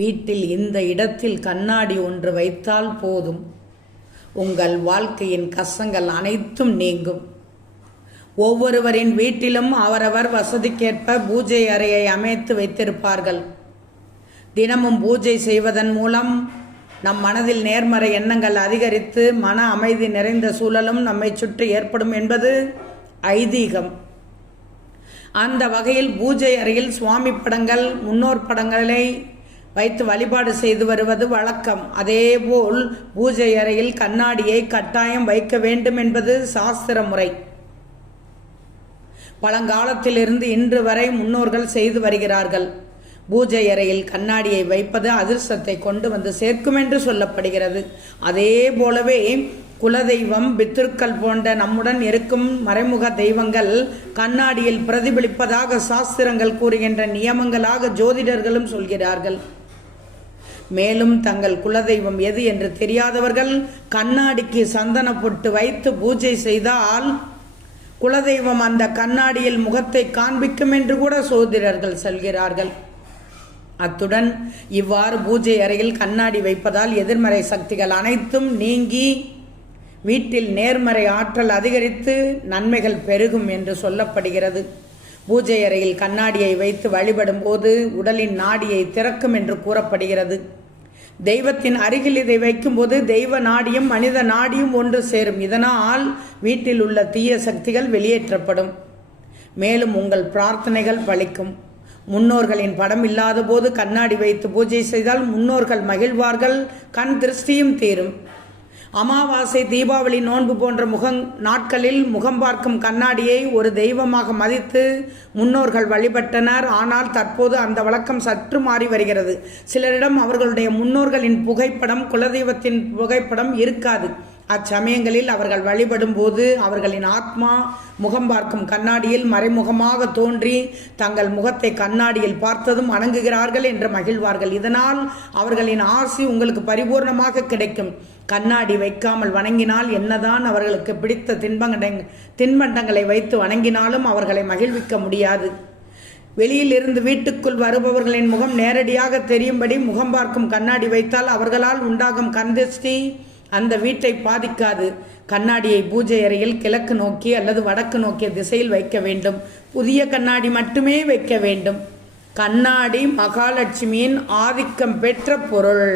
வீட்டில் இந்த இடத்தில் கண்ணாடி ஒன்று வைத்தால் போதும், உங்கள் வாழ்க்கையின் கஷ்டங்கள் அனைத்தும் நீங்கும். ஒவ்வொருவரின் வீட்டிலும் அவரவர் வசதிக்கேற்ப பூஜை அறையை அமைத்து வைத்திருப்பார்கள். தினமும் பூஜை செய்வதன் மூலம் நம் மனதில் நேர்மறை எண்ணங்கள் அதிகரித்து மன அமைதி நிறைந்த சூழலும் நம்மை சுற்றி ஏற்படும் என்பது ஐதீகம். அந்த வகையில் பூஜை அறையில் சுவாமி படங்கள், முன்னோர் படங்களை வைத்து வழிபாடு செய்து வருவது வழக்கம். அதேபோல் பூஜை அறையில் கண்ணாடியை கட்டாயம் வைக்க வேண்டும் என்பது சாஸ்திர முறை. பழங்காலத்திலிருந்து இன்று வரை முன்னோர்கள் செய்து வருகிறார்கள். பூஜை அறையில் கண்ணாடியை வைப்பது அதிர்ஷ்டத்தை கொண்டு வந்து சேர்க்கும் என்று சொல்லப்படுகிறது. அதே போலவே குலதெய்வம், பித்ருக்கள் போன்ற நம்முடன் இருக்கும் மறைமுக தெய்வங்கள் கண்ணாடியில் பிரதிபலிப்பதாக சாஸ்திரங்கள் கூறுகின்ற நியமங்களாக ஜோதிடர்களும் சொல்கிறார்கள். மேலும் தங்கள் குலதெய்வம் எது என்று தெரியாதவர்கள் கண்ணாடிக்கு சந்தன பொட்டு வைத்து பூஜை செய்தால் குலதெய்வம் அந்த கண்ணாடியில் முகத்தை காண்பிக்கும் என்று கூட ஜோதிடர்கள் சொல்கிறார்கள். அத்துடன் இவ்வாறு பூஜை அறையில் கண்ணாடி வைப்பதால் எதிர்மறை சக்திகள் அனைத்தும் நீங்கி வீட்டில் நேர்மறை ஆற்றல் அதிகரித்து நன்மைகள் பெருகும் என்று சொல்லப்படுகிறது. பூஜை அறையில் கண்ணாடியை வைத்து வழிபடும் போது உடலின் நாடியை திறக்கும் என்று கூறப்படுகிறது. தெய்வத்தின் அருகில் இதை வைக்கும்போது தெய்வ நாடியும் மனித நாடியும் ஒன்று சேரும். இதனால் வீட்டில் உள்ள தீய சக்திகள் வெளியேற்றப்படும். மேலும் உங்கள் பிரார்த்தனைகள் பலிக்கும். முன்னோர்களின் படம் இல்லாத போது கண்ணாடி வைத்து பூஜை செய்தால் முன்னோர்கள் மகிழ்வார்கள், கண் திருஷ்டியும் தீரும். அமாவாசை, தீபாவளி, நோன்பு போன்ற நாட்களில் முகம் பார்க்கும் கண்ணாடியை ஒரு தெய்வமாக மதித்து முன்னோர்கள் வழிபட்டனர். ஆனால் தற்போது அந்த வழக்கம் சற்று மாறி வருகிறது. சிலரிடம் அவர்களுடைய முன்னோர்களின் புகைப்படம், குலதெய்வத்தின் புகைப்படம் இருக்காது. அச்சமயங்களில் அவர்கள் வழிபடும் போது அவர்களின் ஆத்மா முகம் பார்க்கும் கண்ணாடியில் மறைமுகமாக தோன்றி தங்கள் முகத்தை கண்ணாடியில் பார்த்ததும் வணங்குகிறார்கள் என்று மகிழ்வார்கள். இதனால் அவர்களின் ஆசி உங்களுக்கு பரிபூர்ணமாக கிடைக்கும். கண்ணாடி வைக்காமல் வணங்கினால் என்னதான் அவர்களுக்கு பிடித்த தின்பண்டங்களை வைத்து வணங்கினாலும் அவர்களை மகிழ்விக்க முடியாது. வெளியில் இருந்து வீட்டுக்குள் வருபவர்களின் முகம் நேரடியாக தெரியும்படி முகம் பார்க்கும் கண்ணாடி வைத்தால் அவர்களால் உண்டாகும் கண்திஷ்டி அந்த வீட்டை பாதிக்காது. கண்ணாடியை பூஜை அறையில் கிழக்கு நோக்கி அல்லது வடக்கு நோக்கிய திசையில் வைக்க வேண்டும். புதிய கண்ணாடி மட்டுமே வைக்க வேண்டும். கண்ணாடி மகாலட்சுமியின் ஆதிக்கம் பெற்ற பொருள்.